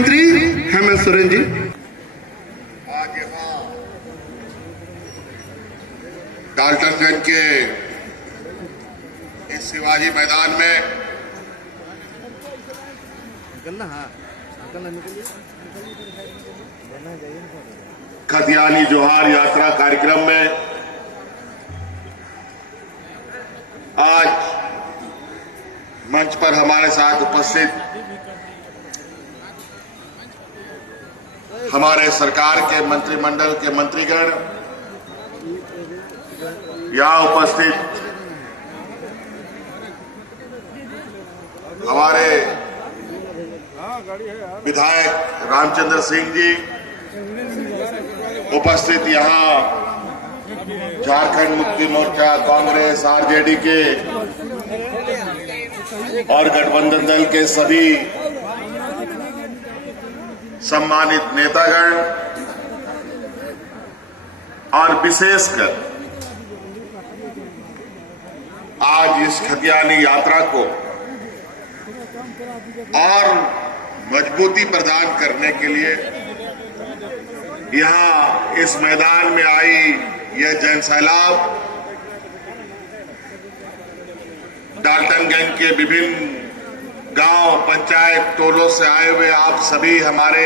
मंत्री हेमंत सोरेन जी। आज यहाँ डाल्टनगंज के इस शिवाजी मैदान में खतियानी जोहार यात्रा कार्यक्रम में आज मंच पर हमारे साथ उपस्थित हमारे सरकार के मंत्रिमंडल के मंत्रीगण, यहां उपस्थित हमारे विधायक रामचंद्र सिंह जी, उपस्थित यहां झारखंड मुक्ति मोर्चा, कांग्रेस, आरजेडी के और गठबंधन दल के सभी सम्मानित नेतागण और विशेषकर आज इस खतियानी यात्रा को और मजबूती प्रदान करने के लिए यहां इस मैदान में आई यह जनसैलाब डाल्टनगंज के विभिन्न गांव, पंचायत, टोलों से आए हुए आप सभी हमारे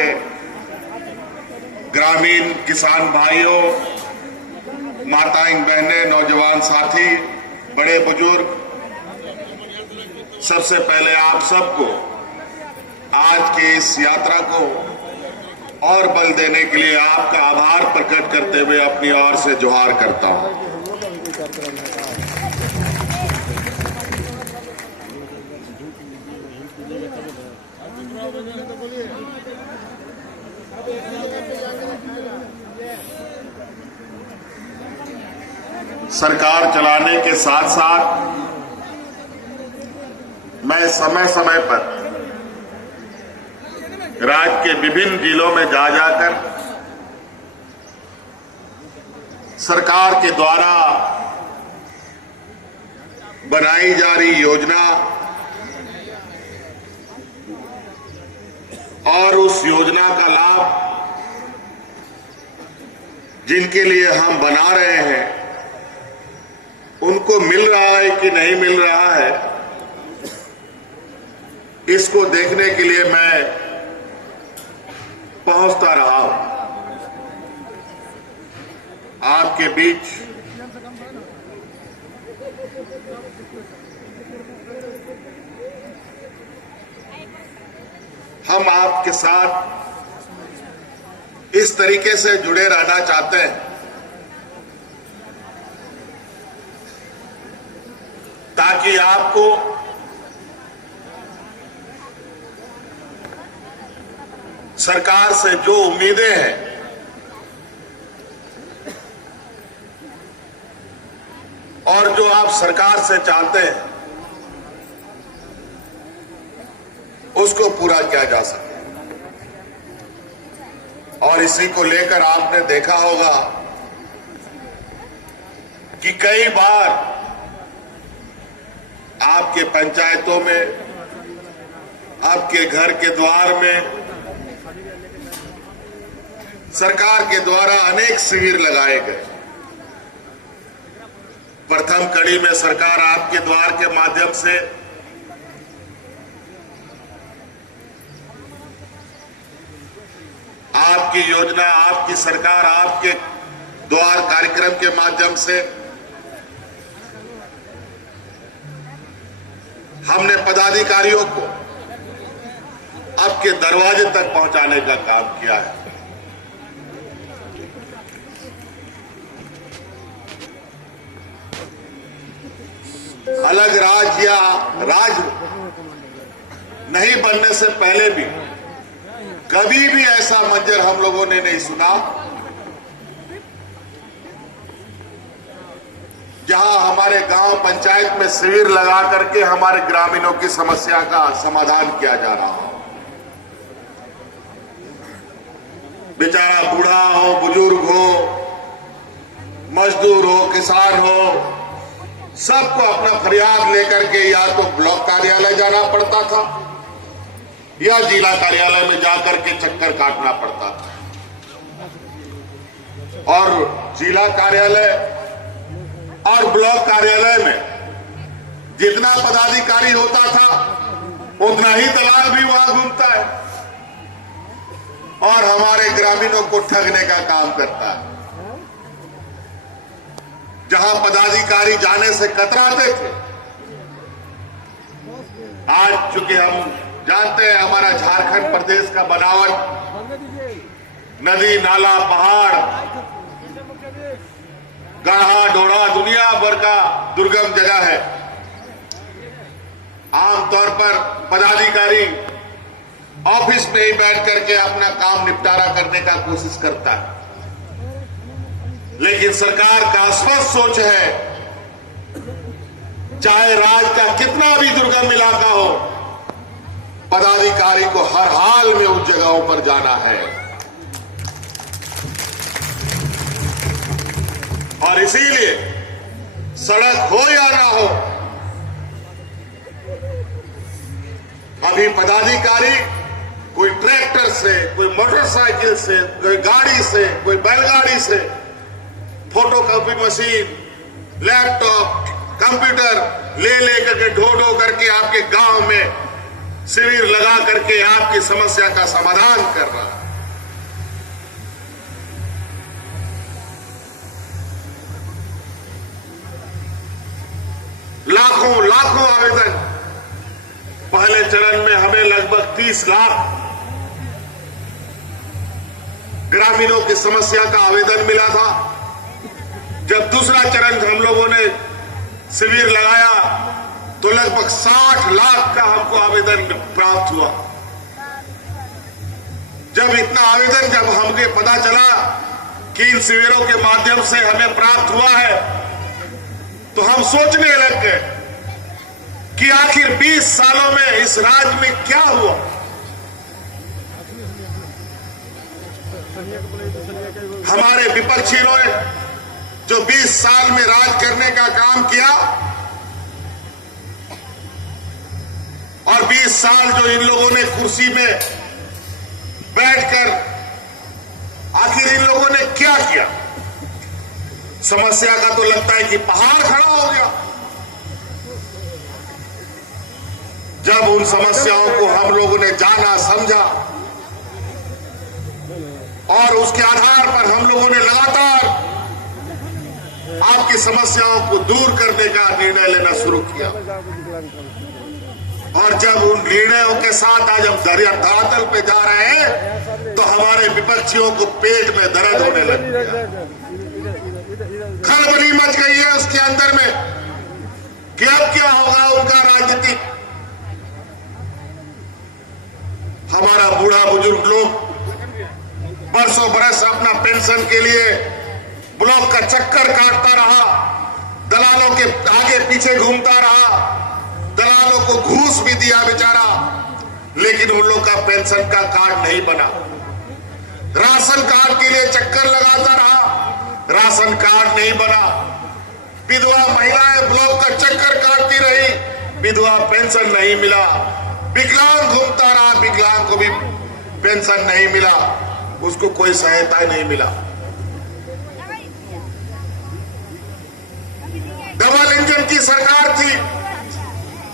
ग्रामीण किसान भाइयों, माताएं, बहनें, नौजवान साथी, बड़े बुजुर्ग, सबसे पहले आप सबको आज की इस यात्रा को और बल देने के लिए आपका आभार प्रकट करते हुए अपनी ओर से जोहार करता हूं। सरकार चलाने के साथ साथ मैं समय समय पर राज्य के विभिन्न जिलों में जा जाकर सरकार के द्वारा बनाई जा रही योजना और उस योजना का लाभ जिनके लिए हम बना रहे हैं उनको मिल रहा है कि नहीं मिल रहा है, इसको देखने के लिए मैं पहुंचता रहा हूं आपके बीच। हम आपके साथ इस तरीके से जुड़े रहना चाहते हैं ताकि आपको सरकार से जो उम्मीदें हैं और जो आप सरकार से चाहते हैं उसको पूरा किया जा सके। और इसी को लेकर आपने देखा होगा कि कई बार आपके पंचायतों में, आपके घर के द्वार में सरकार के द्वारा अनेक शिविर लगाए गए। प्रथम कड़ी में सरकार आपके द्वार के माध्यम से आपकी योजना, आपकी सरकार, आपके द्वार कार्यक्रम के माध्यम से हमने पदाधिकारियों को आपके दरवाजे तक पहुंचाने का काम किया है। अलग राज्य या राज्य नहीं बनने से पहले भी कभी भी ऐसा मंजर हम लोगों ने नहीं सुना जहां हमारे गांव पंचायत में शिविर लगा करके हमारे ग्रामीणों की समस्या का समाधान किया जा रहा हो। बेचारा बूढ़ा हो, बुजुर्ग हो, मजदूर हो, किसान हो, सबको अपना फरियाद लेकर के या तो ब्लॉक कार्यालय जाना पड़ता था या जिला कार्यालय में जाकर के चक्कर काटना पड़ता था। और जिला कार्यालय और ब्लॉक कार्यालय में जितना पदाधिकारी होता था उतना ही दलाल भी वहां घूमता है और हमारे ग्रामीणों को ठगने का काम करता है। जहां पदाधिकारी जाने से कतराते थे, आज चूंकि हम जानते हैं हमारा झारखंड प्रदेश का बनावट नदी नाला पहाड़ गढ़ा डोड़ा दुनिया भर का दुर्गम जगह है। आमतौर पर पदाधिकारी ऑफिस में ही बैठ करके अपना काम निपटारा करने का कोशिश करता है, लेकिन सरकार का स्पष्ट सोच है, चाहे राज्य का कितना भी दुर्गम इलाका हो, पदाधिकारी को हर हाल में उन जगहों पर जाना है। और इसीलिए सड़क हो या ना हो, अभी पदाधिकारी कोई ट्रैक्टर से, कोई मोटरसाइकिल से, कोई गाड़ी से, कोई बैलगाड़ी से फोटोकॉपी मशीन, लैपटॉप, कंप्यूटर ले लेकर के ढो करके आपके गांव में शिविर लगा करके आपकी समस्या का समाधान कर रहा है। लाखों आवेदन, पहले चरण में हमें लगभग 30 लाख ग्रामीणों की समस्या का आवेदन मिला था। जब दूसरा चरण हम लोगों ने शिविर लगाया तो लगभग 60 लाख का हमको आवेदन प्राप्त हुआ। जब इतना आवेदन जब हमके पता चला कि इन शिविरों के माध्यम से हमें प्राप्त हुआ है, तो हम सोचने लग गए कि आखिर 20 सालों में इस राज्य में क्या हुआ। हमारे विपक्षियों ने जो 20 साल में राज करने का काम किया और 20 साल जो इन लोगों ने कुर्सी में बैठकर आखिर इन लोगों ने क्या किया। समस्या का तो लगता है कि पहाड़ खड़ा हो गया। जब उन समस्याओं को हम लोगों ने जाना समझा और उसके आधार पर हम लोगों ने लगातार आपकी समस्याओं को दूर करने का निर्णय लेना शुरू किया, और जब उन निर्णयों के साथ आज हम धरातल पे जा रहे हैं तो हमारे विपक्षियों को पेट में दर्द होने लग गया। खलबली मच गई है उसके अंदर में कि अब क्या होगा उनका राजनीतिक। हमारा बूढ़ा बुजुर्ग लोग बरसों बरस अपना पेंशन के लिए ब्लॉक का चक्कर काटता रहा, दलालों के आगे पीछे घूमता रहा, दलालों को घूस भी दिया बेचारा, लेकिन उन लोग का पेंशन का कार्ड नहीं बना। राशन कार्ड के लिए चक्कर लगाता रहा, राशन कार्ड नहीं बना। विधवा महिलाएं ब्लॉक का चक्कर काटती रही, विधवा पेंशन नहीं मिला। विकलांग घूमता रहा, विकलांग को भी पेंशन नहीं मिला, उसको कोई सहायता नहीं मिला। डबल इंजन की सरकार थी,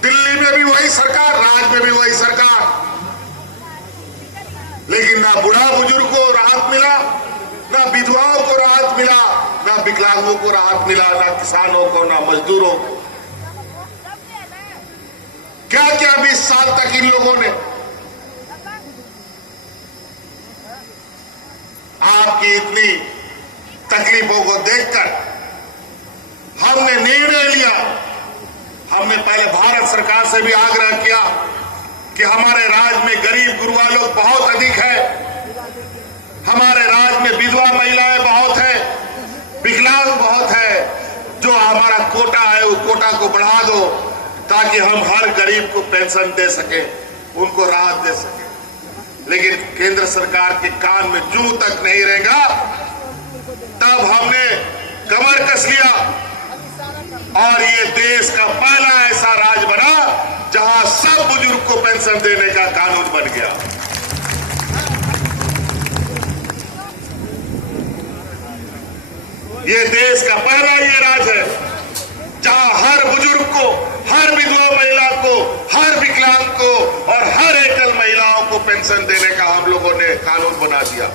दिल्ली में भी वही सरकार, राज्य में भी वही सरकार, लेकिन ना बूढ़ा बुजुर्ग को राहत मिला, ना विधवाओं को राहत मिला, ना विकलांगों को राहत मिला, ना किसानों को, ना मजदूरों को। क्या क्या 20 साल तक इन लोगों ने आपकी इतनी तकलीफों को देखकर हमने निर्णय लिया। हमने पहले भारत सरकार से भी आग्रह किया कि हमारे राज्य में गरीब गुरबा लोग बहुत अधिक है, हमारे राज्य में विधवा महिलाएं बहुत है, विकलांग बहुत है, जो हमारा कोटा है उस कोटा को बढ़ा दो ताकि हम हर गरीब को पेंशन दे सके, उनको राहत दे सके। लेकिन केंद्र सरकार के कान में जूं तक नहीं रहेगा। तब हमने कमर कस लिया और ये देश का पहला ऐसा राज्य बना जहां सब बुजुर्ग को पेंशन देने का कानून बन गया। ये देश का पहला ये राज है जहां हर बुजुर्ग को, हर विधवा महिला को, हर विकलांग को और हर एकल महिलाओं को पेंशन देने का हम लोगों ने कानून बना दिया।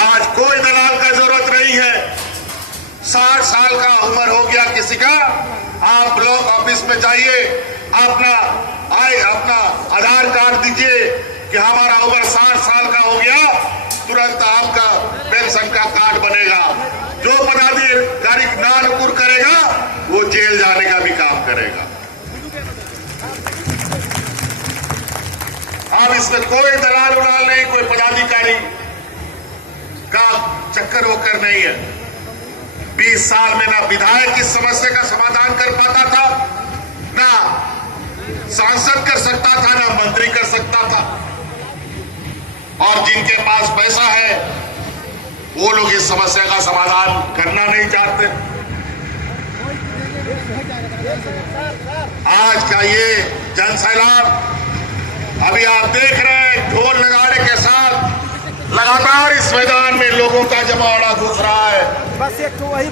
आज कोई दलाल का जरूरत नहीं है। 60 साल का उम्र हो गया किसी का, आप ब्लॉक ऑफिस में जाइए, अपना आधार कार्ड दीजिए कि हमारा उम्र 60 साल का हो गया, तुरंत आपका पेंशन का कार्ड बनेगा। जो पदाधिकारी नानुकुर करेगा वो जेल जाने का भी काम करेगा। अब इसमें कोई दलाल उलाल नहीं, कोई पदाधिकारी का चक्कर वक्कर नहीं है। 20 साल में ना विधायक इस समस्या का समाधान कर पाता था, ना सांसद कर सकता था, ना मंत्री कर सकता था। और जिनके पास पैसा है वो लोग इस समस्या का समाधान करना नहीं चाहते। आज का ये जन सैलाब अभी आप देख रहे हैं, ढोल नगाड़े के साथ लगातार इस मैदान में लोगों का जमावड़ा घुस रहा है।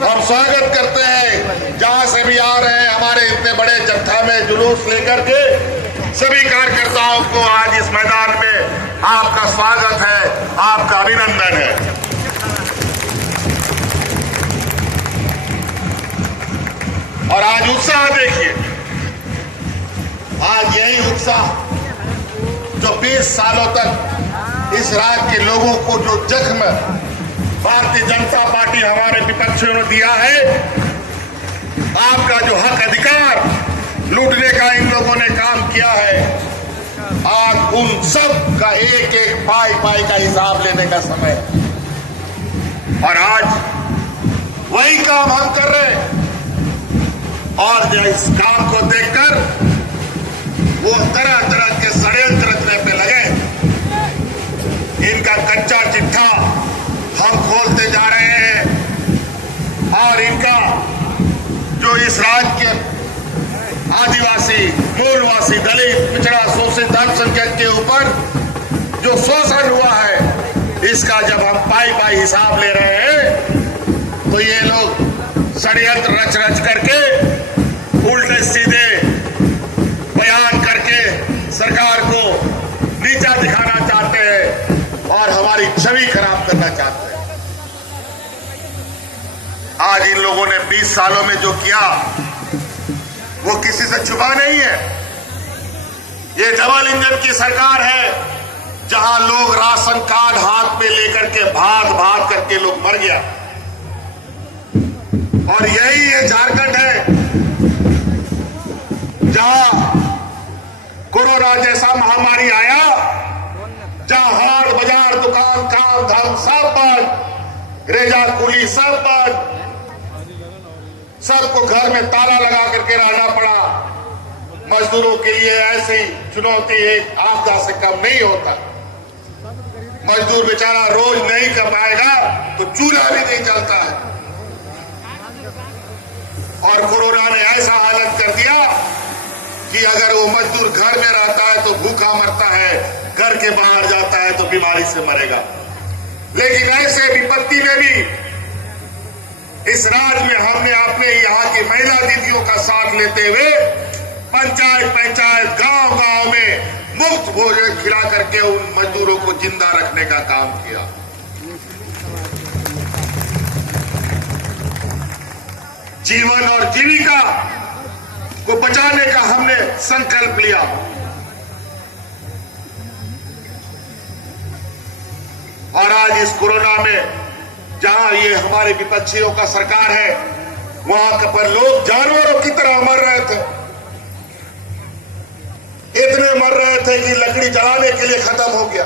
हम स्वागत करते हैं जहां से भी आ रहे हैं, हमारे इतने बड़े जत्था में जुलूस लेकर के सभी कार्यकर्ताओं को आज इस मैदान में आपका स्वागत है, आपका अभिनंदन है। और आज उत्साह देखिए, आज यही उत्साह जो 20 सालों तक इस राज्य के लोगों को जो जख्म भारतीय जनता पार्टी हमारे विपक्षियों ने दिया है, आपका जो हक अधिकार लूटने का इन लोगों ने काम किया है, आज उन सब का एक एक पाई का हिसाब लेने का समय है। और आज वही काम हम कर रहे हैं। और इस काम को देखकर वो तरह तरह के षड्यंत्र रचने पे लगे। इनका कच्चा चिट्ठा हम खोलते जा रहे हैं और इनका जो इस राज्य के आदिवासी, मूलवासी, दलित, पिछड़ा, शोषित अल्पसंख्यक के ऊपर जो शोषण हुआ है, इसका जब हम पाई हिसाब ले रहे हैं तो ये लोग षड्यंत्र रच करके उल्टे सीधे बयान करके सरकार को नीचा दिखाना चाहते हैं और हमारी छवि खराब करना चाहते हैं। आज इन लोगों ने 20 सालों में जो किया वो किसी से छुपा नहीं है। ये डबल इंजन की सरकार है जहां लोग राशन कार्ड हाथ में लेकर के भाग करके लोग मर गया। और यही ये झारखंड है जहां कोरोना जैसा महामारी आया, जहां हाट बाजार, दुकान, काम धाम सब बंद, रेजा कुली सब बंद, सबको घर में ताला लगा करके रहना पड़ा। मजदूरों के लिए ऐसी चुनौती एक आपदा से कम नहीं होता। मजदूर बेचारा रोज नहीं कमाएगा तो चूल्हा भी नहीं चलता है। और कोरोना ने ऐसा हालत कर दिया कि अगर वो मजदूर घर में रहता है तो भूखा मरता है, घर के बाहर जाता है तो बीमारी से मरेगा। लेकिन ऐसे विपत्ति में भी इस राज्य में हमने अपने यहाँ की महिला दीदियों का साथ लेते हुए पंचायत गांव में मुफ्त भोजन खिला करके उन मजदूरों को जिंदा रखने का काम किया। जीवन और जीविका को बचाने का हमने संकल्प लिया। और आज इस कोरोना में जहां ये हमारे विपक्षियों का सरकार है, वहां पर लोग जानवरों की तरह मर रहे थे। इतने मर रहे थे कि लकड़ी जलाने के लिए खत्म हो गया।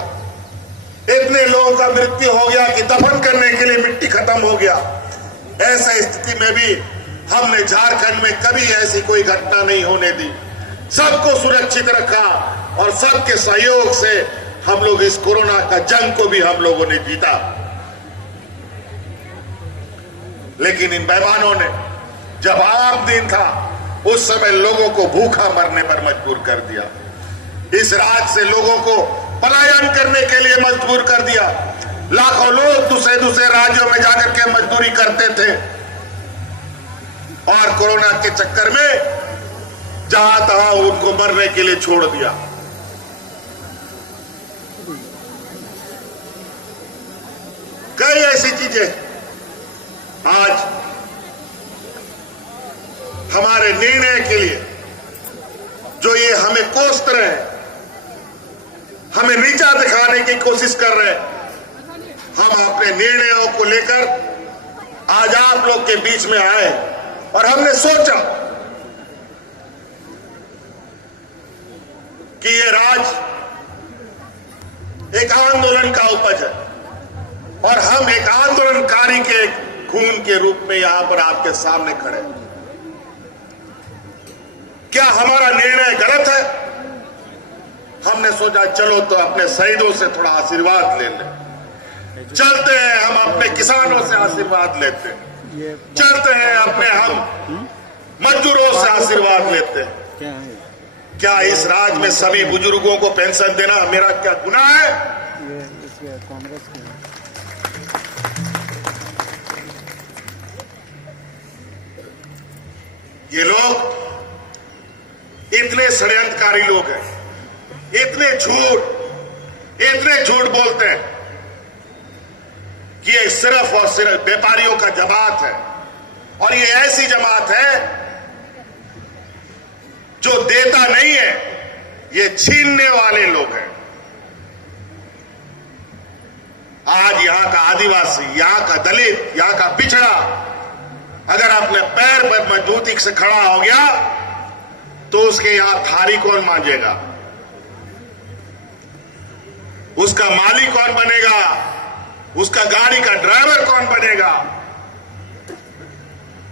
इतने लोगों का मृत्यु हो गया कि दफन करने के लिए मिट्टी खत्म हो गया। ऐसा स्थिति में भी हमने झारखंड में कभी ऐसी कोई घटना नहीं होने दी। सबको सुरक्षित रखा और सबके सहयोग से हम लोग इस कोरोना का जंग को भी हम लोगों ने जीता। लेकिन इन बेईमानों ने जब आम दिन था, उस समय लोगों को भूखा मरने पर मजबूर कर दिया। इस राज से लोगों को पलायन करने के लिए मजबूर कर दिया। लाखों लोग दूसरे दूसरे राज्यों में जाकर के मजदूरी करते थे और कोरोना के चक्कर में जहां तहां उनको मरने के लिए छोड़ दिया। कई ऐसी चीजें आज हमारे निर्णय के लिए जो ये हमें कोसते रहे, हमें नीचा दिखाने की कोशिश कर रहे हैं, हम अपने निर्णयों को लेकर आज आप लोग के बीच में आए और हमने सोचा कि ये राज एक आंदोलन का उपज है और हम एक आंदोलनकारी के खून के रूप में यहां पर आपके सामने खड़े हैं। क्या हमारा निर्णय गलत है? हमने सोचा चलो तो अपने शहीदों से थोड़ा आशीर्वाद ले लें। चलते हैं हम अपने किसानों से आशीर्वाद लेते हैं, चलते हैं अपने हम मजदूरों से आशीर्वाद लेते हैं। क्या इस राज में सभी बुजुर्गों को पेंशन देना मेरा क्या गुनाह है? ये लोग इतने षड्यंत्रकारी लोग हैं, इतने झूठ बोलते हैं कि ये सिर्फ और सिर्फ व्यापारियों का जमात है और ये ऐसी जमात है जो देता नहीं है, ये छीनने वाले लोग हैं। आज यहां का आदिवासी, यहां का दलित, यहां का पिछड़ा अगर अपने पैर पर मजबूती से खड़ा हो गया तो उसके यहां थारी कौन मांजेगा? उसका मालिक कौन बनेगा? उसका गाड़ी का ड्राइवर कौन बनेगा?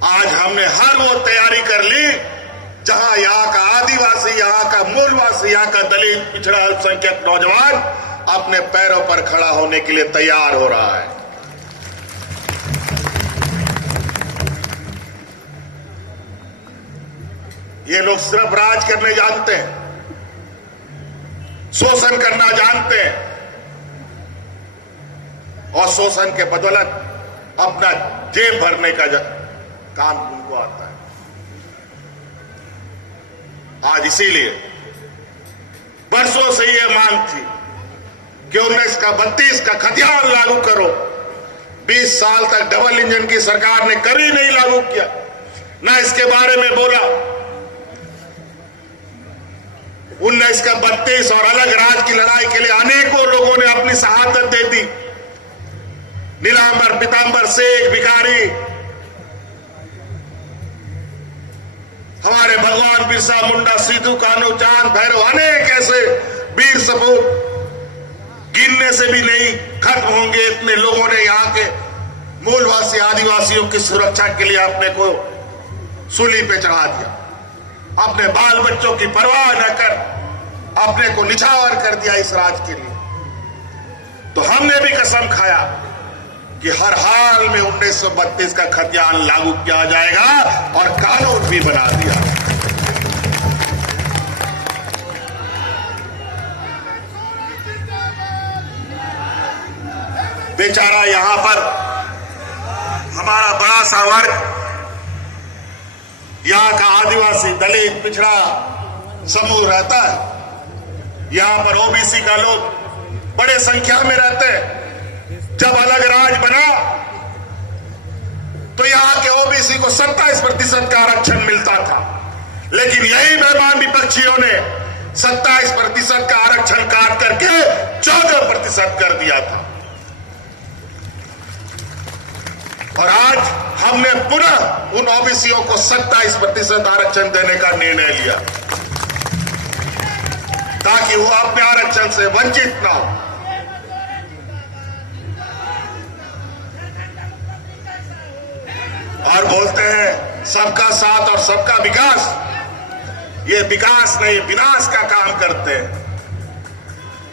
आज हमने हर वो तैयारी कर ली जहां यहां का आदिवासी, यहां का मूलवासी, यहां का दलित, पिछड़ा, अल्पसंख्यक नौजवान अपने पैरों पर खड़ा होने के लिए तैयार हो रहा है। ये लोग सिर्फ राज करने जानते हैं, शोषण करना जानते हैं और शोषण के बदौलत अपना जेब भरने का काम उनको आता है। आज इसीलिए बरसों से ये मांग थी कि 1932 का खतियान लागू करो। 20 साल तक डबल इंजन की सरकार ने कभी नहीं लागू किया, ना इसके बारे में बोला। 1932 और अलग राज की लड़ाई के लिए अनेकों लोगों ने अपनी शहादत दे दी। नीलांबर, पीतांबर शेख, भिखारी, हमारे भगवान बिरसा मुंडा, सिद्धू कान्हू, चांद भैरव, अनेक ऐसे वीर सपूत गिनने से भी नहीं खत्म होंगे। इतने लोगों ने यहाँ के मूलवासी आदिवासियों की सुरक्षा के लिए अपने को सूली पे चढ़ा दिया, अपने बाल बच्चों की परवाह न कर अपने को निछावर कर दिया इस राज के लिए। तो हमने भी कसम खाया कि हर हाल में 1932 का खतियान लागू किया जाएगा और कानून भी बना दिया। बेचारा यहां पर हमारा बड़ा सा वर्ग, यहां का आदिवासी, दलित, पिछड़ा समूह रहता है। यहां पर ओबीसी का लोग बड़े संख्या में रहते हैं। जब अलग राज बना तो यहां के ओबीसी को 27% का आरक्षण मिलता था, लेकिन यही बेईमान विपक्षियों ने 27% का आरक्षण काट करके 14% कर दिया था। और आज हमने पुनः उन ओबीसीओं को 27% आरक्षण देने का निर्णय लिया ताकि वो अपने आरक्षण से वंचित ना हो। और बोलते हैं सबका साथ और सबका विकास। ये विकास नहीं, विनाश का काम करते हैं।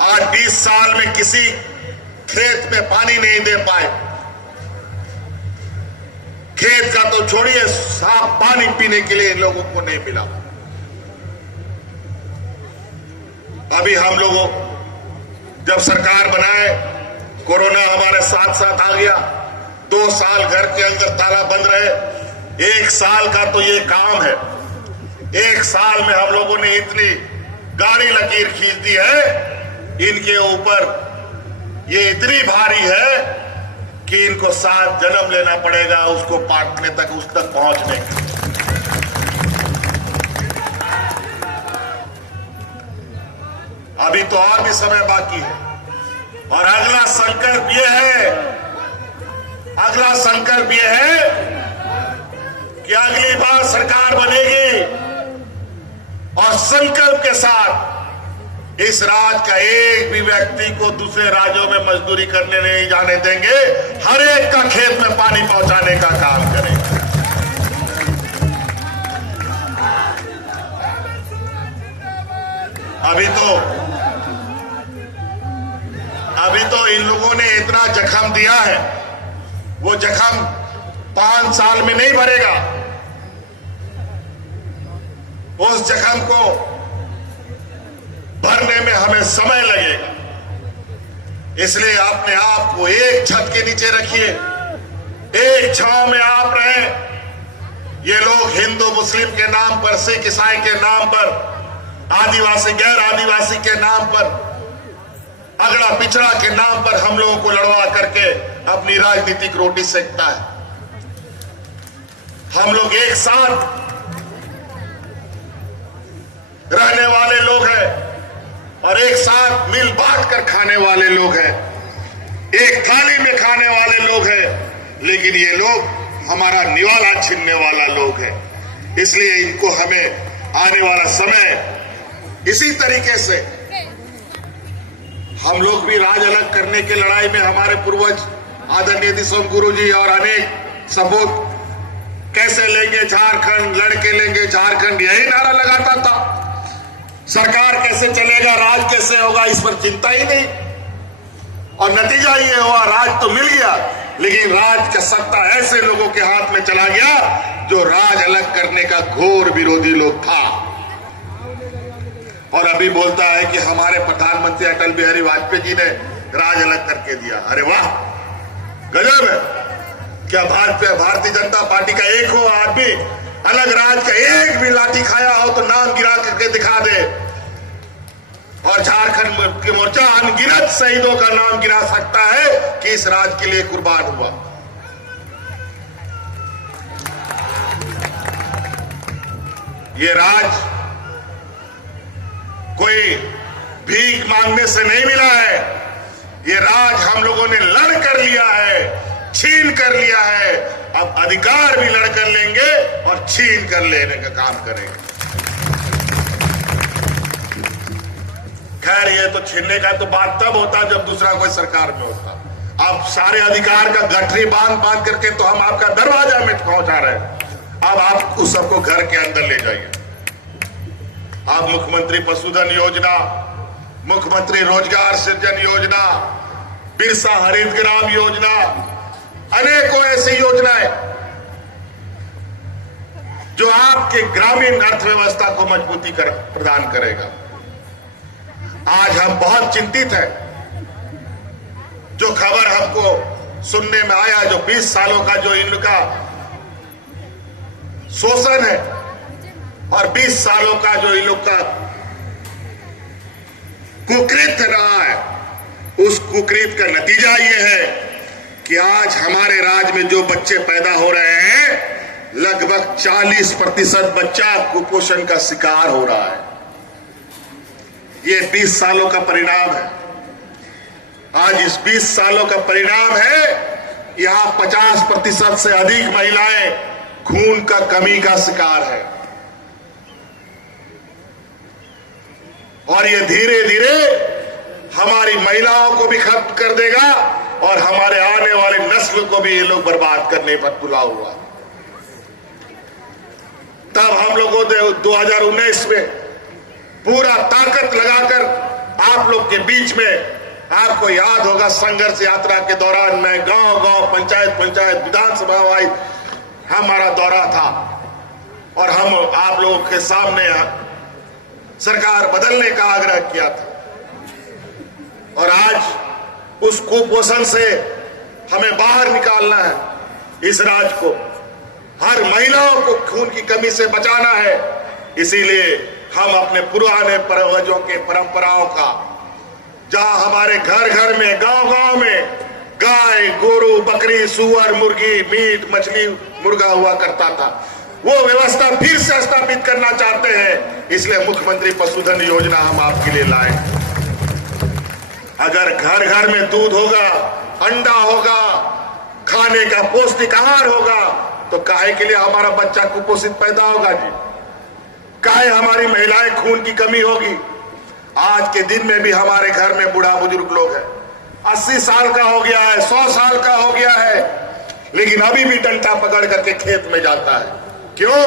आज 20 साल में किसी खेत में पानी नहीं दे पाए, खेत का तो छोड़िए, साफ पानी पीने के लिए इन लोगों को नहीं मिला। अभी हम लोगों जब सरकार बनाए, कोरोना हमारे साथ साथ आ गया, 2 साल घर के अंदर ताला बंद रहे। 1 साल का तो ये काम है। 1 साल में हम लोगों ने इतनी गाड़ी लकीर खींच दी है, इनके ऊपर ये इतनी भारी है कि इनको 7 जन्म लेना पड़ेगा उसको पाटने तक, उस तक पहुंचने का। अभी तो और भी समय बाकी है। और अगला संकल्प ये है कि अगली बार सरकार बनेगी और संकल्प के साथ इस राज्य का एक भी व्यक्ति को दूसरे राज्यों में मजदूरी करने नहीं जाने देंगे। हर एक का खेत में पानी पहुंचाने का काम करेंगे। अभी तो इन लोगों ने इतना जख्म दिया है, वो जख्म 5 साल में नहीं भरेगा। उस जख्म को भरने में हमें समय लगेगा। इसलिए अपने आप को एक छत के नीचे रखिए, एक छांव में आप रहें। ये लोग हिंदू मुस्लिम के नाम पर, सिख ईसाई के नाम पर, आदिवासी गैर आदिवासी के नाम पर, अगड़ा पिछड़ा के नाम पर हम लोगों को लड़वा करके अपनी राजनीतिक रोटी सेकता है। हम लोग एक साथ रहने वाले लोग हैं और एक साथ मिल बांट कर खाने वाले लोग हैं, एक थाली में खाने वाले लोग हैं। लेकिन ये लोग हमारा निवाला छीनने वाला लोग हैं। इसलिए इनको हमें आने वाला समय इसी तरीके से, हम लोग भी राज अलग करने की लड़ाई में हमारे पूर्वज आदरणीय दिसोम गुरु जी और अनेक सबूत, कैसे लेंगे झारखंड, लड़के लेंगे झारखंड, यही नारा लगाता था। सरकार कैसे चलेगा, राज कैसे होगा, इस पर चिंता ही नहीं। और नतीजा ये हुआ, राज तो मिल गया, लेकिन राज का सत्ता ऐसे लोगों के हाथ में चला गया जो राज अलग करने का घोर विरोधी लोग था। और अभी बोलता है कि हमारे प्रधानमंत्री अटल बिहारी वाजपेयी जी ने राज अलग करके दिया। अरे वाह, गजब है। क्या भारतीय जनता पार्टी का एक हो आदमी अलग राज का एक भी लाठी खाया हो तो नाम गिरा करके दिखा दे, और झारखंड के मोर्चा अनगिनत शहीदों का नाम गिरा सकता है कि इस राज के लिए कुर्बान हुआ। ये राज कोई भीख मांगने से नहीं मिला है। ये राज हम लोगों ने लड़ कर लिया है, छीन कर लिया है। अब अधिकार भी लड़ कर लेंगे और छीन कर लेने का काम करेंगे। खैर, ये तो छीनने का तो बात तब होता जब दूसरा कोई सरकार में होता। अब सारे अधिकार का गठरी बांध करके तो हम आपका दरवाजा में पहुंचा रहे हैं। अब आप उस सबको घर के अंदर ले जाइए। आप मुख्यमंत्री पशुधन योजना, मुख्यमंत्री रोजगार सृजन योजना, बिरसा हरित ग्राम योजना, अनेकों ऐसी योजनाएं जो आपके ग्रामीण अर्थव्यवस्था को मजबूती प्रदान करेगा। आज हम बहुत चिंतित हैं। जो खबर हमको सुनने में आया, जो 20 सालों का जो इनका शोषण है और 20 सालों का जो इन लोग का कुकृत्य रहा है, उस कुकृत्य का नतीजा ये है कि आज हमारे राज्य में जो बच्चे पैदा हो रहे हैं, लगभग 40% बच्चा कुपोषण का शिकार हो रहा है। ये 20 सालों का परिणाम है। आज इस 20 सालों का परिणाम है, यहां 50% से अधिक महिलाएं खून का कमी का शिकार है। और ये धीरे धीरे हमारी महिलाओं को भी खत्म कर देगा और हमारे आने वाले नस्ल को भी ये लोग बर्बाद करने पर तुला हुआ। तब हम लोगों ने 2019 में पूरा ताकत लगाकर आप लोग के बीच में, आपको याद होगा संघर्ष यात्रा के दौरान मैं गांव-गांव, पंचायत विधानसभा वाइज हमारा दौरा था और हम आप लोगों के सामने सरकार बदलने का आग्रह किया था। और आज उस कुपोषण से हमें बाहर निकालना है, इस राज्य को, हर महिलाओं को खून की कमी से बचाना है। इसीलिए हम अपने पुराने पूर्वजों के परंपराओं का, जहां हमारे घर घर में, गांव गांव में गाय, गोरू, बकरी, सुअर, मुर्गी, मीट, मछली, मुर्गा हुआ करता था, वो व्यवस्था फिर से स्थापित करना चाहते हैं। इसलिए मुख्यमंत्री पशुधन योजना हम आपके लिए लाए। अगर घर घर में दूध होगा, अंडा होगा, खाने का पौष्टिक आहार होगा, तो काहे के लिए हमारा बच्चा कुपोषित पैदा होगा जी? काहे हमारी महिलाएं खून की कमी होगी? आज के दिन में भी हमारे घर में बूढ़ा बुजुर्ग लोग हैं, 80 साल का हो गया है, 100 साल का हो गया है, लेकिन अभी भी डंडा पकड़ करके खेत में जाता है। क्यों?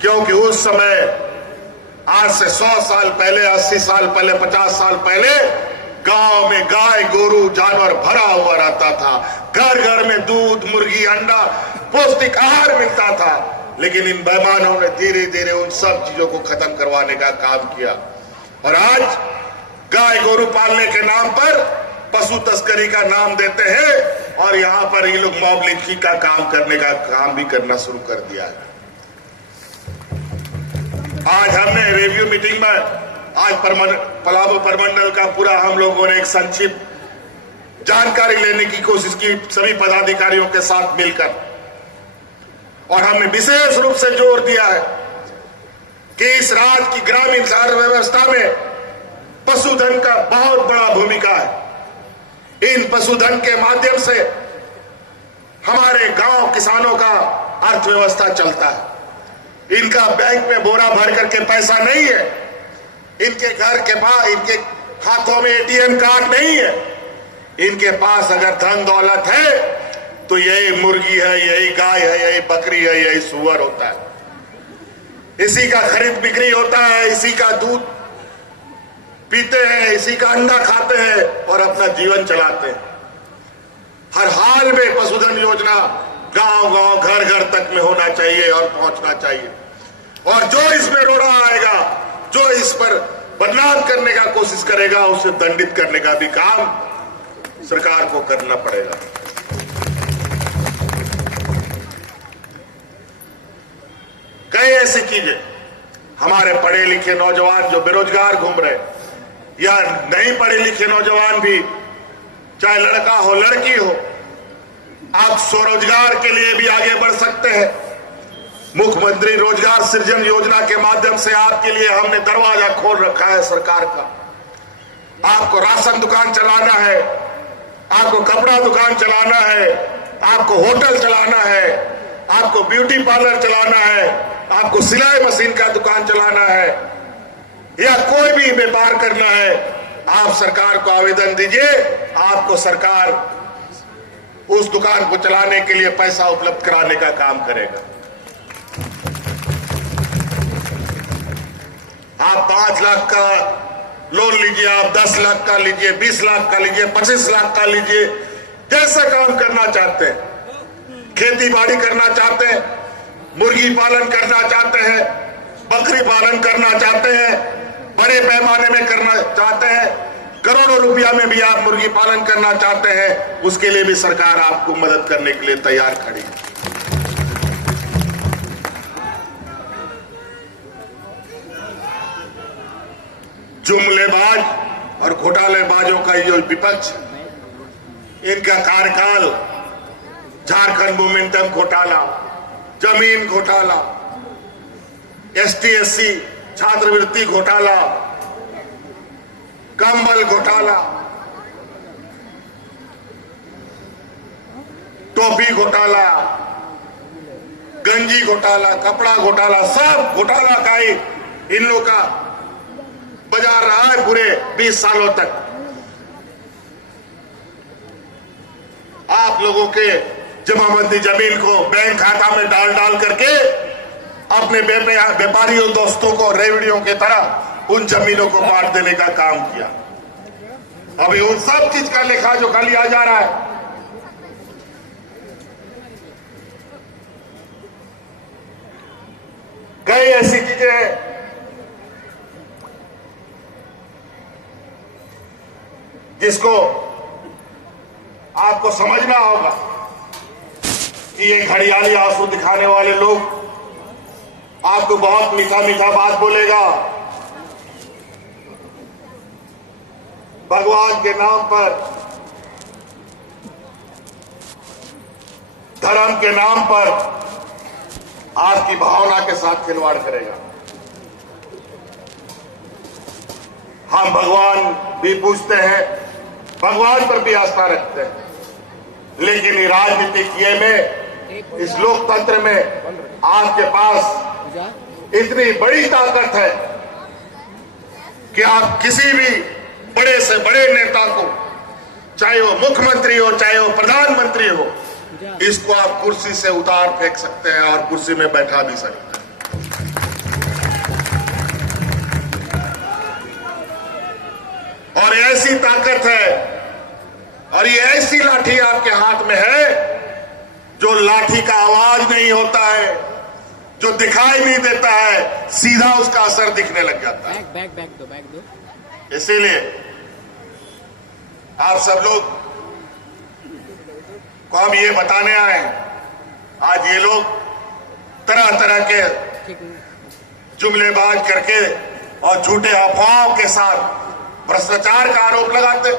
क्योंकि उस समय, आज से 100 साल पहले, 80 साल पहले, 50 साल पहले गांव में गाय, गोरू, जानवर भरा हुआ रहता था। घर घर में दूध, मुर्गी, अंडा, पौष्टिक आहार मिलता था। लेकिन इन बेईमानों ने धीरे धीरे उन सब चीजों को खत्म करवाने का काम किया और आज गाय गोरू पालने के नाम पर पशु तस्करी का नाम देते हैं और यहां पर ये लोग मॉब लिंचिंग का काम करने का काम भी करना शुरू कर दिया है। आज हमने रिव्यू मीटिंग में, आज पलामू परमंडल का पूरा हम लोगों ने एक संक्षिप्त जानकारी लेने की कोशिश की सभी पदाधिकारियों के साथ मिलकर, और हमने विशेष रूप से जोर दिया है कि इस राज्य की ग्रामीण अर्थव्यवस्था में पशुधन का बहुत बड़ा भूमिका है। इन पशुधन के माध्यम से हमारे गांव किसानों का अर्थव्यवस्था चलता है। इनका बैंक में बोरा भर करके पैसा नहीं है, इनके घर के पास, इनके हाथों में एटीएम कार्ड नहीं है। इनके पास अगर धन दौलत है तो यही मुर्गी है, यही गाय है, यही बकरी है, यही सुअर होता है। इसी का खरीद बिक्री होता है, इसी का दूध पीते हैं, इसी का अंडा खाते हैं और अपना जीवन चलाते हैं। हर हाल में पशुधन योजना गांव गांव, घर घर तक में होना चाहिए और पहुंचना चाहिए। और जो इसमें रोड़ा आएगा, जो इस पर बदनाम करने का कोशिश करेगा, उसे दंडित करने का भी काम सरकार को करना पड़ेगा। कई ऐसी चीजें, हमारे पढ़े लिखे नौजवान जो बेरोजगार घूम रहे, या नहीं पढ़े लिखे नौजवान भी, चाहे लड़का हो लड़की हो, आप स्वरोजगार के लिए भी आगे बढ़ सकते हैं। मुख्यमंत्री रोजगार सृजन योजना के माध्यम से आपके लिए हमने दरवाजा खोल रखा है सरकार का। आपको राशन दुकान चलाना है, आपको कपड़ा दुकान चलाना है, आपको होटल चलाना है, आपको ब्यूटी पार्लर चलाना है, आपको सिलाई मशीन का दुकान चलाना है, या कोई भी व्यापार करना है, आप सरकार को आवेदन दीजिए। आपको सरकार उस दुकान को चलाने के लिए पैसा उपलब्ध कराने का काम करेगा। आप 5 लाख का लोन लीजिए, आप 10 लाख का लीजिए, 20 लाख का लीजिए, 25 लाख का लीजिए, जैसा काम करना चाहते हैं। खेती बाड़ी करना चाहते हैं, मुर्गी पालन करना चाहते हैं, बकरी पालन करना चाहते हैं, बड़े पैमाने में करना चाहते हैं, करोड़ों रुपया में भी आप मुर्गी पालन करना चाहते हैं, उसके लिए भी सरकार आपको मदद करने के लिए तैयार खड़ी है। जुमलेबाज और घोटालेबाजों का जो विपक्ष, इनका कार्यकाल, झारखंड मोमेंटम घोटाला, जमीन घोटाला, ST/SC छात्रवृत्ति घोटाला, कंबल घोटाला, टोपी घोटाला, गंजी घोटाला, कपड़ा घोटाला, सब घोटाला का ही इन लोगों का बाजार रहा है पूरे 20 सालों तक। आप लोगों के जमाबंदी जमीन को बैंक खाता में डाल डाल करके अपने व्यापारियों दोस्तों को रेवड़ियों की तरह उन जमीनों को बांट देने का काम किया। अभी उन सब चीज का लेखा जोखा लिया जा रहा है। कई ऐसी चीजें हैं जिसको आपको समझना होगा कि ये घड़ियाली आंसू दिखाने वाले लोग आपको बहुत मीठा मीठा बात बोलेगा, भगवान के नाम पर, धर्म के नाम पर आपकी भावना के साथ खिलवाड़ करेगा। हम भगवान भी पूजते हैं, भगवान पर भी आस्था रखते हैं, लेकिन ये राजनीतिक ये में, इस लोकतंत्र में आपके पास इतनी बड़ी ताकत है कि आप किसी भी बड़े से बड़े नेता को, चाहे वो मुख्यमंत्री हो, चाहे वो प्रधानमंत्री हो, इसको आप कुर्सी से उतार फेंक सकते हैं और कुर्सी में बैठा भी सकते हैं। और ऐसी ताकत है और ये ऐसी लाठी आपके हाथ में है जो लाठी का आवाज नहीं होता है, जो दिखाई नहीं देता है, सीधा उसका असर दिखने लग जाता है। बैक दो। इसीलिए आप सब लोग को हम ये बताने आए हैं, आज ये लोग तरह तरह के जुमलेबाज करके और झूठे अफवाहों के साथ भ्रष्टाचार का आरोप लगाते,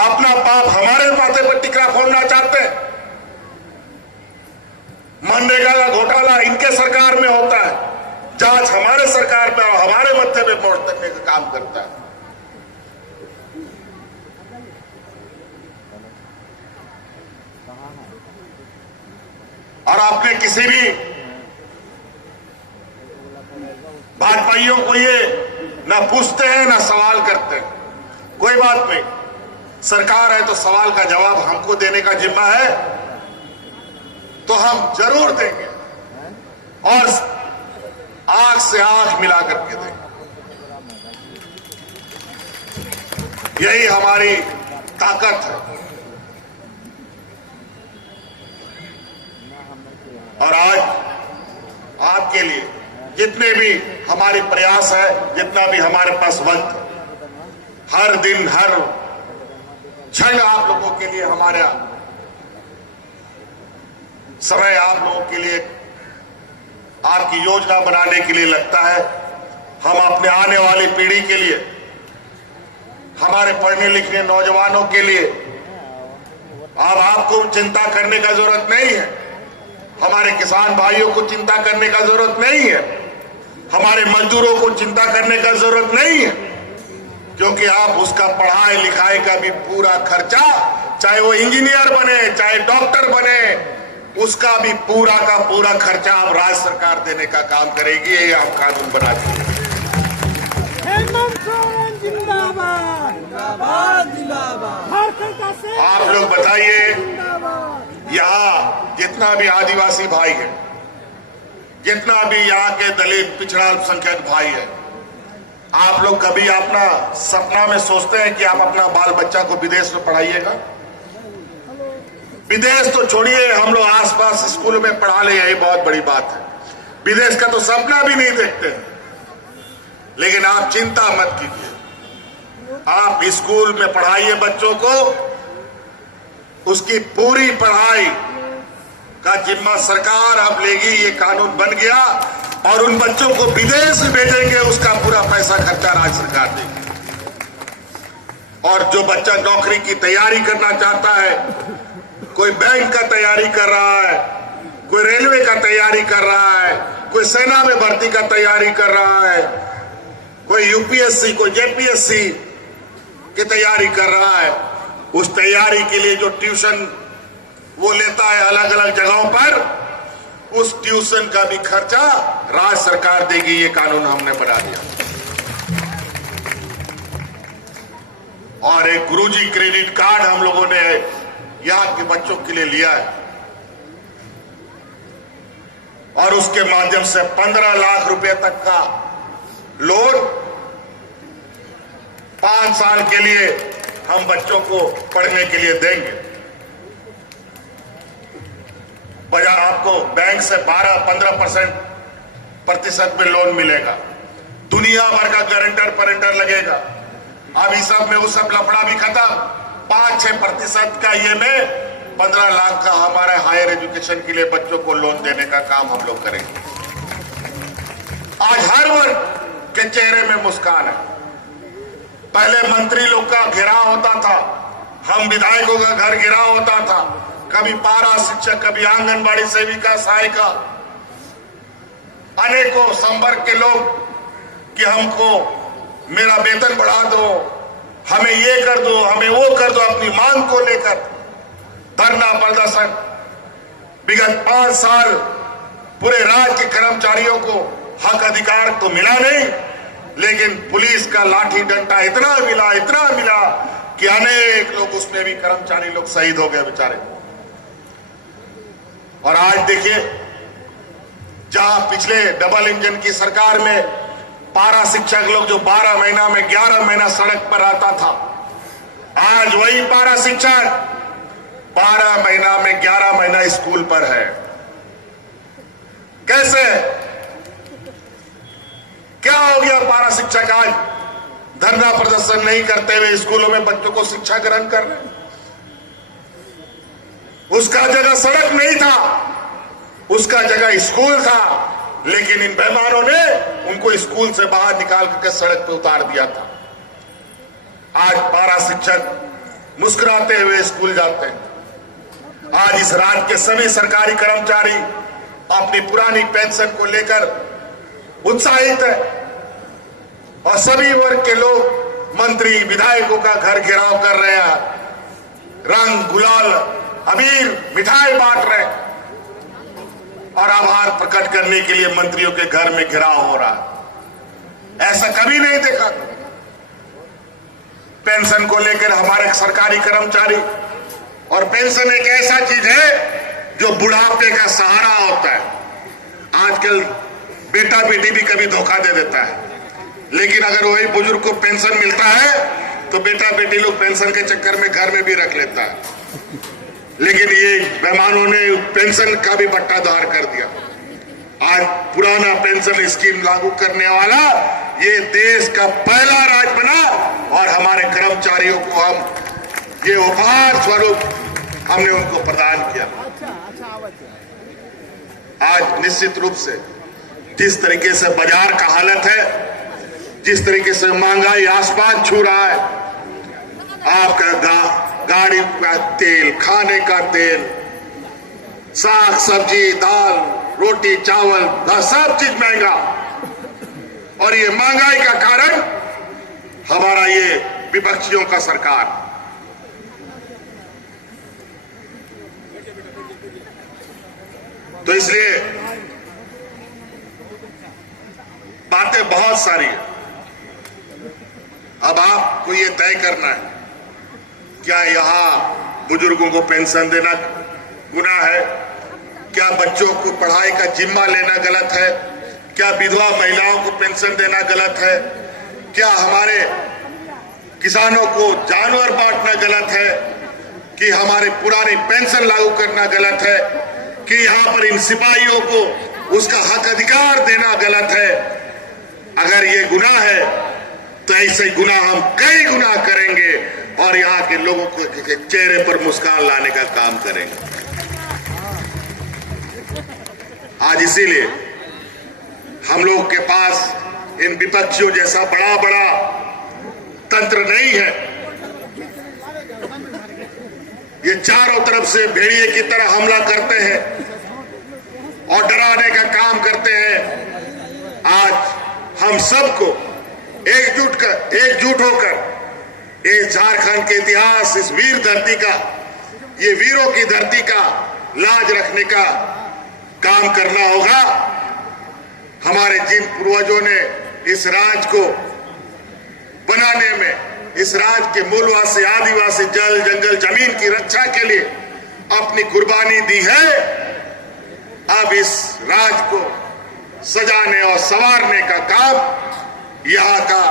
अपना पाप हमारे माथे पर टिकरा फोड़ना चाहते हैं। मनरेगा का घोटाला इनके सरकार में होता है, जांच हमारे सरकार में और हमारे मत्थे पे मोड़ करने का काम करता है। और आपने किसी भी भाजपाइयों को ये ना पूछते हैं ना सवाल करते हैं, कोई बात नहीं, सरकार है तो सवाल का जवाब हमको देने का जिम्मा है, तो हम जरूर देंगे और आंख से आंख मिला करके देंगे। यही हमारी ताकत है। और आज आपके लिए जितने भी हमारे प्रयास है, जितना भी हमारे पास वक्त, हर दिन हर क्षण आप लोगों के लिए, हमारा समय आप लोगों के लिए, आपकी योजना बनाने के लिए लगता है। हम अपने आने वाली पीढ़ी के लिए, हमारे पढ़ने लिखने नौजवानों के लिए, अब आपको चिंता करने का जरूरत नहीं है, हमारे किसान भाइयों को चिंता करने का जरूरत नहीं है, हमारे मजदूरों को चिंता करने का जरूरत नहीं है, क्योंकि आप उसका पढ़ाई लिखाई का भी पूरा खर्चा, चाहे वो इंजीनियर बने चाहे डॉक्टर बने, उसका भी पूरा का पूरा खर्चा अब राज्य सरकार देने का काम करेगी। ये हम कानून बना दिए। आप लोग बताइए, यहाँ जितना भी आदिवासी भाई है, जितना भी यहाँ के दलित पिछड़ा अल्पसंख्यक भाई है, आप लोग कभी अपना सपना में सोचते हैं कि आप अपना बाल बच्चा को विदेश में पढ़ाइएगा? विदेश तो छोड़िए, हम लोग आसपास स्कूल में पढ़ा ले, यही बहुत बड़ी बात है। विदेश का तो सपना भी नहीं देखते। लेकिन आप चिंता मत कीजिए, आप स्कूल में पढ़ाइए बच्चों को, उसकी पूरी पढ़ाई का जिम्मा सरकार अब लेगी। ये कानून बन गया और उन बच्चों को विदेश भेजेंगे, उसका पूरा पैसा खर्चा राज्य सरकार देगी। और जो बच्चा नौकरी की तैयारी करना चाहता है, कोई बैंक का तैयारी कर रहा है, कोई रेलवे का तैयारी कर रहा है, कोई सेना में भर्ती का तैयारी कर रहा है, कोई यूपीएससी कोई जेपीएससी की तैयारी कर रहा है, उस तैयारी के लिए जो ट्यूशन वो लेता है अलग अलग जगहों पर, उस ट्यूशन का भी खर्चा राज्य सरकार देगी। ये कानून हमने बना दिया। और एक गुरुजी क्रेडिट कार्ड हम लोगों ने यहाँ के बच्चों के लिए लिया है और उसके माध्यम से 15 लाख रुपए तक का लोन 5 साल के लिए हम बच्चों को पढ़ने के लिए देंगे। बजाय आपको बैंक से 12-15% में लोन मिलेगा, दुनिया भर का गारंटर परेंटर लगेगा। अब इस सब में वो सब लफड़ा भी खत्म। 5-6% का ये में 15 लाख का हमारे हायर एजुकेशन के लिए बच्चों को लोन देने का काम हम लोग करेंगे। आज हर वर्ग के चेहरे में मुस्कान है। पहले मंत्री लोग का घेराव होता था, हम विधायकों का घर घेराव होता था, कभी पारा शिक्षक, कभी आंगनबाड़ी सेविका, सहायिका, अनेकों संवर्ग के लोग कि हमको मेरा वेतन बढ़ा दो, हमें ये कर दो, हमें वो कर दो, अपनी मांग को लेकर धरना प्रदर्शन। विगत 5 साल पूरे राज्य के कर्मचारियों को हक अधिकार तो मिला नहीं, लेकिन पुलिस का लाठी डंडा इतना मिला कि अनेक लोग, उसमें भी कर्मचारी लोग शहीद हो गए बेचारे। और आज देखिए, जहां पिछले डबल इंजन की सरकार में पारा शिक्षक लोग जो 12 महीना में 11 महीना सड़क पर आता था, आज वही पारा शिक्षक 12 महीना में 11 महीना स्कूल पर है। कैसे, क्या हो गया? पारा शिक्षक आज धरना प्रदर्शन नहीं करते हुए स्कूलों में बच्चों को शिक्षा ग्रहण कर रहे। उसका जगह सड़क नहीं था, उसका जगह स्कूल था, लेकिन इन बेईमानों ने उनको स्कूल से बाहर निकाल करके सड़क पे उतार दिया था। आज पारा शिक्षक मुस्कुराते हुए स्कूल जाते हैं। आज इस राज्य के सभी सरकारी कर्मचारी अपनी पुरानी पेंशन को लेकर उत्साहित है और सभी वर्ग के लोग मंत्री विधायकों का घर घेराव कर रहे हैं, रंग गुलाल अबीर मिठाई बांट रहे और आभार प्रकट करने के लिए मंत्रियों के घर में घेराव हो रहा है। ऐसा कभी नहीं देखा। पेंशन को लेकर हमारे सरकारी कर्मचारी, और पेंशन एक ऐसा चीज है जो बुढ़ापे का सहारा होता है। आजकल बेटा बेटी भी कभी धोखा दे देता है, लेकिन अगर वही बुजुर्ग को पेंशन मिलता है तो बेटा बेटी लोग पेंशन के चक्कर में घर में भी रख लेता है। लेकिन ये बेईमानों ने पेंशन का भी बट्टाधार कर दिया। आज पुराना पेंशन स्कीम लागू करने वाला ये देश का पहला राज्य बना और हमारे कर्मचारियों को हम ये उपहार स्वरूप हमने उनको प्रदान किया। आज निश्चित रूप से जिस तरीके से बाजार का हालत है, जिस तरीके से महंगाई आसमान छू रहा है, आपका गाड़ी का तेल, खाने का तेल, साग सब्जी, दाल, रोटी, चावल, सब चीज महंगा। और ये महंगाई का कारण हमारा ये विपक्षियों का सरकार। तो इसलिए बातें बहुत सारी है। अब आपको ये तय करना है, क्या यहां बुजुर्गों को पेंशन देना गुनाह है? क्या बच्चों को पढ़ाई का जिम्मा लेना गलत है? क्या विधवा महिलाओं को पेंशन देना गलत है? क्या हमारे किसानों को जानवर बांटना गलत है? कि हमारे पुरानी पेंशन लागू करना गलत है? कि यहां पर इन सिपाहियों को उसका हक अधिकार देना गलत है? अगर ये गुनाह है तो ऐसे गुनाह हम कई गुनाह करेंगे और यहाँ के लोगों के चेहरे पर मुस्कान लाने का काम करेंगे। आज इसीलिए हम लोग के पास इन विपक्षियों जैसा बड़ा बड़ा तंत्र नहीं है। ये चारों तरफ से भेड़िए की तरह हमला करते हैं और डराने का काम करते हैं। आज हम सबको एकजुट होकर इस झारखंड के इतिहास, इस वीर धरती का, ये वीरों की धरती का लाज रखने का काम करना होगा। हमारे जिन पूर्वजों ने इस राज्य को बनाने में, इस राज्य के मूलवासी आदिवासी जल जंगल जमीन की रक्षा के लिए अपनी कुर्बानी दी है, अब इस राज्य को सजाने और संवारने का काम यहाँ का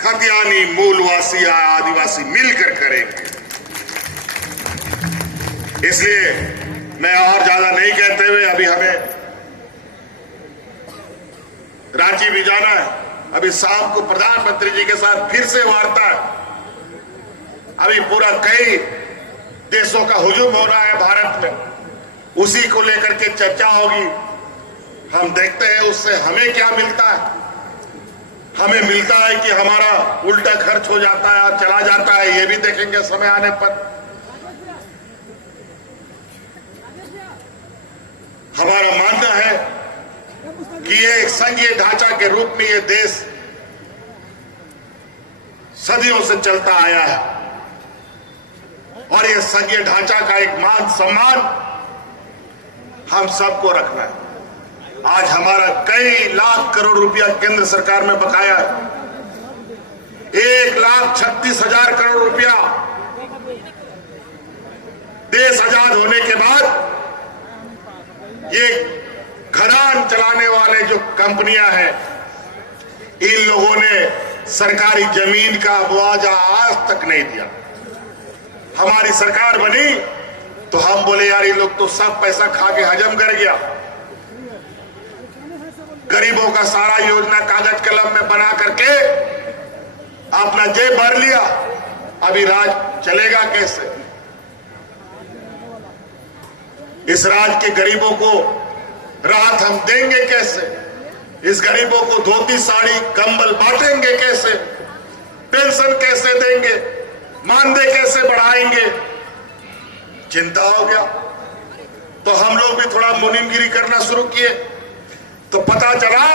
खतियानी मूलवासी या आदिवासी मिलकर करेंगे। इसलिए मैं और ज्यादा नहीं कहते हुए अभी हमें रांची भी जाना है। अभी शाम को प्रधानमंत्री जी के साथ फिर से वार्ता है। अभी पूरा कई देशों का हुजूम हो रहा है भारत में, उसी को लेकर के चर्चा होगी। हम देखते हैं उससे हमें क्या मिलता है। हमें मिलता है कि हमारा उल्टा खर्च हो जाता है और चला जाता है, ये भी देखेंगे समय आने पर। हमारा मानना है कि ये एक संघीय ढांचा के रूप में ये देश सदियों से चलता आया है और ये संघीय ढांचा का एक मान सम्मान हम सबको रखना है। आज हमारा कई लाख करोड़ रुपया केंद्र सरकार में बकाया है। 1,36,000 करोड़ रुपया देश आजाद होने के बाद ये खदान चलाने वाले जो कंपनियां हैं, इन लोगों ने सरकारी जमीन का मुआवजा आज तक नहीं दिया। हमारी सरकार बनी तो हम बोले यार ये लोग तो सब पैसा खा के हजम कर गया। गरीबों का सारा योजना कागज कलम में बना करके अपना जेब भर लिया। अभी राज चलेगा कैसे? इस राज के गरीबों को राहत हम देंगे कैसे? इस गरीबों को धोती साड़ी कंबल बांटेंगे कैसे? पेंशन कैसे देंगे? मानदेय कैसे बढ़ाएंगे? चिंता हो गया तो हम लोग भी थोड़ा मुनीमगिरी करना शुरू किए तो पता चला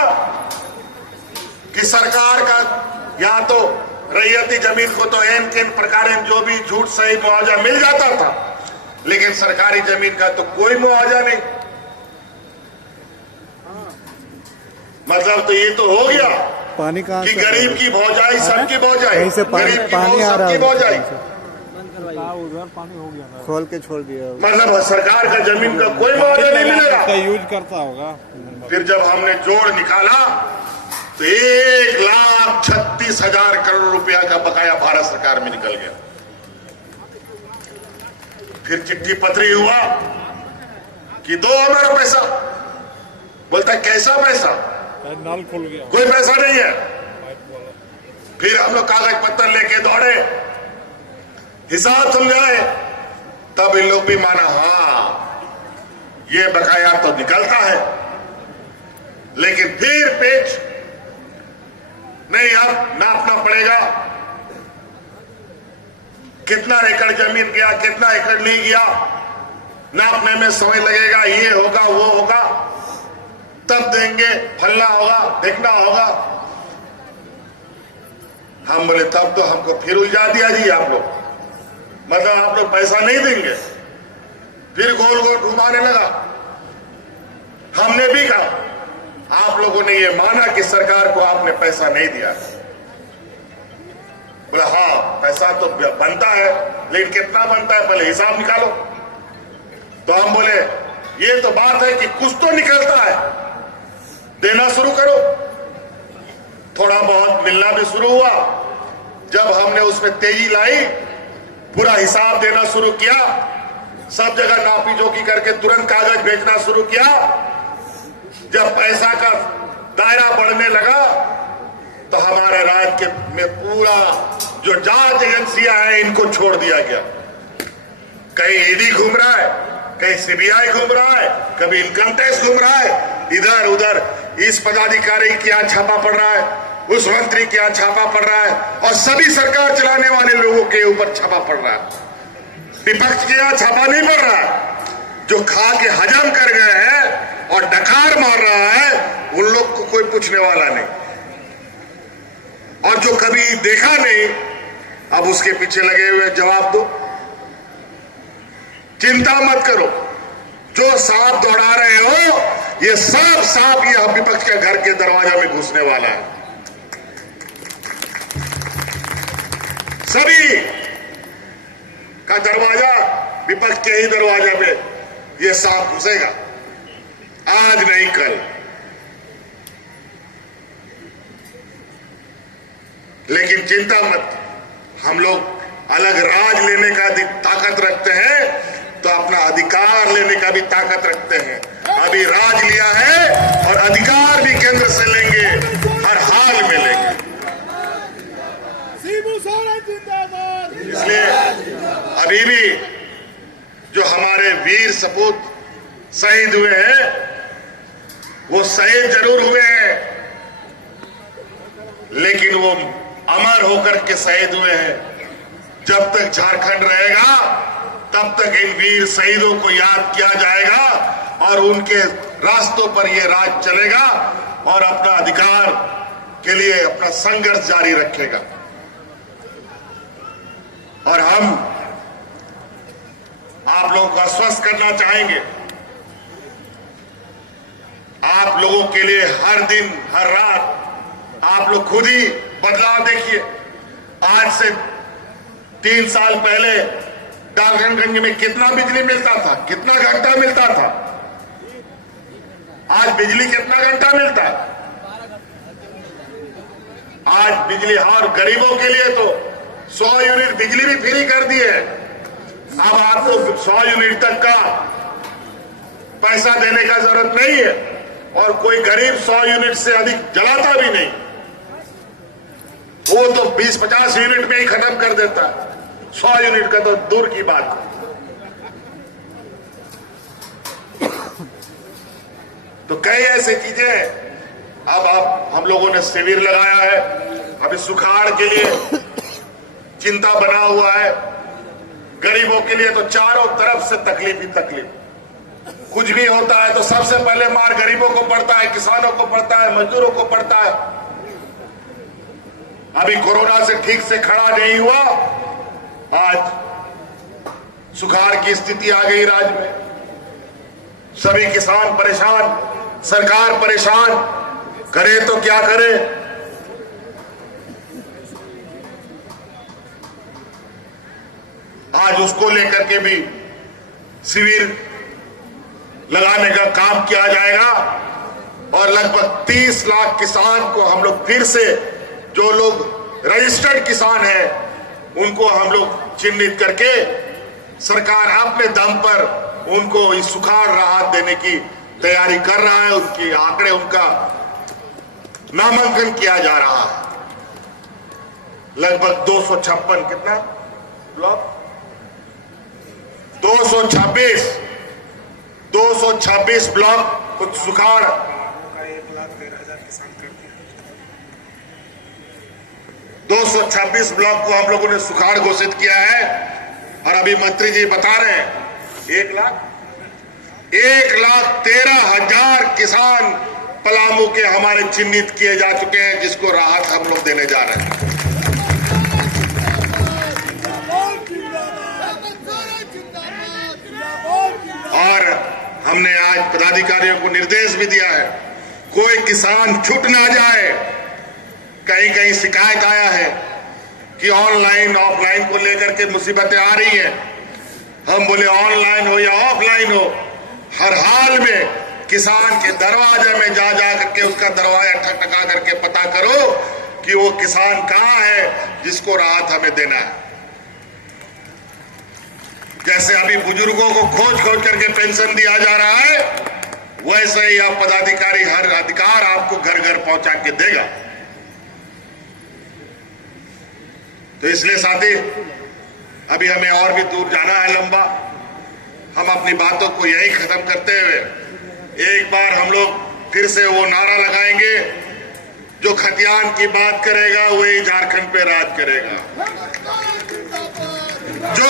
कि सरकार का या तो रैयती जमीन को तो एन केन प्रकार जो भी झूठ सही मुआवजा मिल जाता था, लेकिन सरकारी जमीन का तो कोई मुआवजा नहीं। मतलब तो ये तो हो गया पानी कहाँ कि गरीब की भौजाई सबकी भौजाई, कहीं से गरीब की पानी भौ आ रहा सबकी है भौजाई। उधर पानी हो गया, खोल के छोड़ दिया। मतलब सरकार का जमीन का कोई मुआवजा नहीं मिलेगा। यूज करता होगा। फिर जब हमने जोड़ निकाला तो 1,36,000 करोड़ रुपया का बकाया भारत सरकार में निकल गया। फिर चिट्ठी पत्री हुआ कि दो हमारा पैसा। बोलता कैसा पैसा? नल खुल गया, कोई पैसा नहीं है। फिर हम लोग कागज पत्तर लेके दौड़े, हिसाब समझाए, तब इन लोग भी माना हाँ ये बकाया तो निकलता है। लेकिन फिर पेच नहीं, अब नापना पड़ेगा कितना एकड़ जमीन गया, कितना एकड़ नहीं गया, नापने में समय लगेगा, ये होगा वो होगा, तब देंगे, फलना होगा, देखना होगा। हम बोले तब तो हमको फिर उलझा दिया जी आप लोग। मतलब आप लोग पैसा नहीं देंगे। फिर गोल गोल घुमाने लगा। हमने भी कहा आप लोगों ने ये माना कि सरकार को आपने पैसा नहीं दिया। बोला हाँ पैसा तो बनता है, लेकिन कितना बनता है पहले हिसाब निकालो। तो हम बोले ये तो बात है कि कुछ तो निकलता है, देना शुरू करो। थोड़ा बहुत मिलना भी शुरू हुआ। जब हमने उसमें तेजी लाई, पूरा हिसाब देना शुरू किया, सब जगह नापी जोखी करके तुरंत कागज भेजना शुरू किया। जब पैसा का दायरा बढ़ने लगा तो हमारे राज्य में पूरा जो जांच एजेंसियां हैं इनको छोड़ दिया गया। कहीं ईडी घूम रहा है, कहीं सीबीआई घूम रहा है, कभी इनकम टैक्स घूम रहा है, इधर उधर इस पदाधिकारी के यहाँ छापा पड़ रहा है, उस मंत्री के यहाँ छापा पड़ रहा है, और सभी सरकार चलाने वाले लोगों के ऊपर छापा पड़ रहा है। विपक्ष के यहाँ छापा नहीं पड़ रहा है। जो खा के हजम कर गए हैं और डकार मार रहा है उन लोग को कोई पूछने वाला नहीं, और जो कभी देखा नहीं अब उसके पीछे लगे हुए जवाब दो। चिंता मत करो, जो सांप दौड़ा रहे हो ये सब सांप ये विपक्ष के घर के दरवाजा में घुसने वाला है। सभी का दरवाजा विपक्ष के ही दरवाजा में ये सांप घुसेगा, आज नहीं कल। लेकिन चिंता मत, हम लोग अलग राज लेने का ताकत रखते हैं तो अपना अधिकार लेने का भी ताकत रखते हैं। अभी राज लिया है और अधिकार भी केंद्र से लेंगे, हर हाल में लेंगे। इसलिए अभी भी जो हमारे वीर सपूत शहीद हुए हैं, वो शहीद जरूर हुए हैं, लेकिन वो अमर होकर के शहीद हुए हैं। जब तक झारखंड रहेगा तब तक इन वीर शहीदों को याद किया जाएगा और उनके रास्तों पर ये राज चलेगा और अपना अधिकार के लिए अपना संघर्ष जारी रखेगा। और हम आप लोगों को आश्वस्त करना चाहेंगे, आप लोगों के लिए हर दिन हर रात आप लोग खुद ही बदलाव देखिए। आज से 3 साल पहले डालगंज में कितना बिजली मिलता था, कितना घंटा मिलता था? आज बिजली कितना घंटा मिलता है? आज बिजली और गरीबों के लिए तो 100 यूनिट बिजली भी फ्री कर दी है। अब आपको 100 यूनिट तक का पैसा देने का जरूरत नहीं है और कोई गरीब 100 यूनिट से अधिक जलाता भी नहीं, वो तो 20-50 यूनिट में ही खत्म कर देता है। 100 यूनिट का तो दूर की बात। तो कई ऐसी चीजें अब हम लोगों ने शिविर लगाया है। अभी सुखाड़ के लिए चिंता बना हुआ है। गरीबों के लिए तो चारों तरफ से तकलीफ ही तकलीफ। कुछ भी होता है तो सबसे पहले मार गरीबों को पड़ता है, किसानों को पड़ता है, मजदूरों को पड़ता है। अभी कोरोना से ठीक से खड़ा नहीं हुआ, आज सुखाड़ की स्थिति आ गई राज्य में। सभी किसान परेशान, सरकार परेशान, करे तो क्या करे। आज उसको लेकर के भी शिविर लगाने का काम किया जाएगा और लगभग 30 लाख किसान को हम लोग फिर से, जो लोग रजिस्टर्ड किसान हैं, उनको हम लोग चिन्हित करके सरकार अपने दम पर उनको इस सुखाड़ राहत देने की तैयारी कर रहा है। उनके आंकड़े, उनका नामांकन किया जा रहा है। लगभग 256 कितना ब्लॉक, 226 ब्लॉक कुछ सुखाड़, 226 ब्लॉक को हम लोगों ने सुखाड़ घोषित किया है। और अभी मंत्री जी बता रहे हैं 1,13,000 किसान पलामू के हमारे चिन्हित किए जा चुके हैं, जिसको राहत हम लोग देने जा रहे हैं। और हमने आज पदाधिकारियों को निर्देश भी दिया है, कोई किसान छूट ना जाए। कहीं कहीं शिकायत आया है कि ऑनलाइन ऑफलाइन को लेकर के मुसीबतें आ रही हैं। हम बोले ऑनलाइन हो या ऑफलाइन हो, हर हाल में किसान के दरवाजे में जा करके उसका दरवाजा ठकठका करके पता करो कि वो किसान कहाँ है जिसको राहत हमें देना है। जैसे अभी बुजुर्गों को खोज करके पेंशन दिया जा रहा है, वैसे ही आप पदाधिकारी हर अधिकार आपको घर घर पहुंचा के देगा। तो इसलिए साथी, अभी हमें और भी दूर जाना है लंबा। हम अपनी बातों को यही खत्म करते हुए एक बार हम लोग फिर से वो नारा लगाएंगे, जो खतियान की बात करेगा वही झारखंड पे राज करेगा। जो